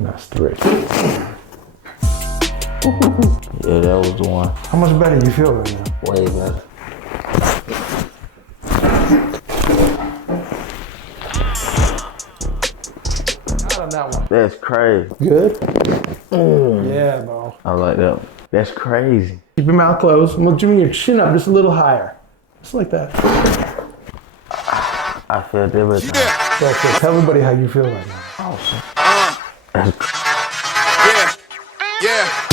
And that's 3. Yeah, that was the one. How much better you feel right now? Way better. Out on that one. That's crazy. Good? Yeah, bro. I like that one. That's crazy. Keep your mouth closed. I'm gonna bring your chin up just a little higher. Just like that. I feel different. Yeah. So tell everybody how you feel right now. Awesome. Yeah.